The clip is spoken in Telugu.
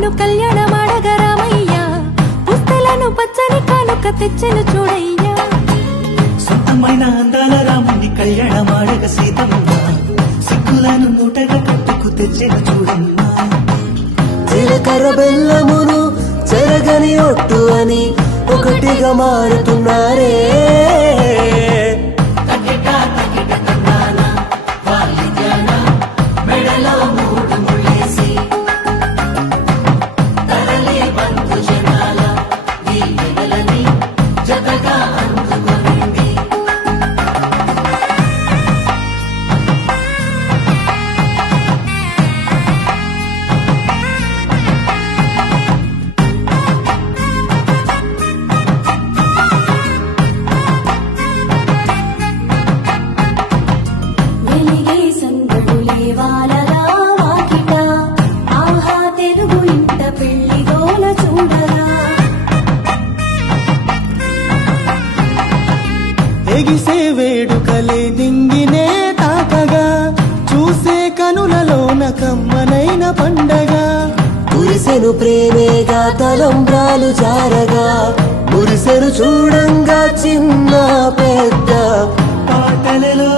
సిక్కులను కళ్యాణమాడగ రామయ్య పుస్తలను పచ్చని కానుక తెచ్చెను చూడయ్యా సొంతమైన అందాల రాముని కళ్యాణమాడగ సీతమ్మ సిక్కులను మూటగా కట్టుకు తెచ్చెను చూడమ్మా జీలకర్ర బెల్లమును చెరగని ఒట్టు అని ఒకటిగా మారుతున్నారే ఎగిసే వేడుకలే నింగినే తాకగా చూసే కనులలోన కమ్మనైన పండగ కురిసెను ప్రేమేగా తలంబ్రాలు జారగా మురిసెను చూడంగా చిన్న పెద్ద పాటలలో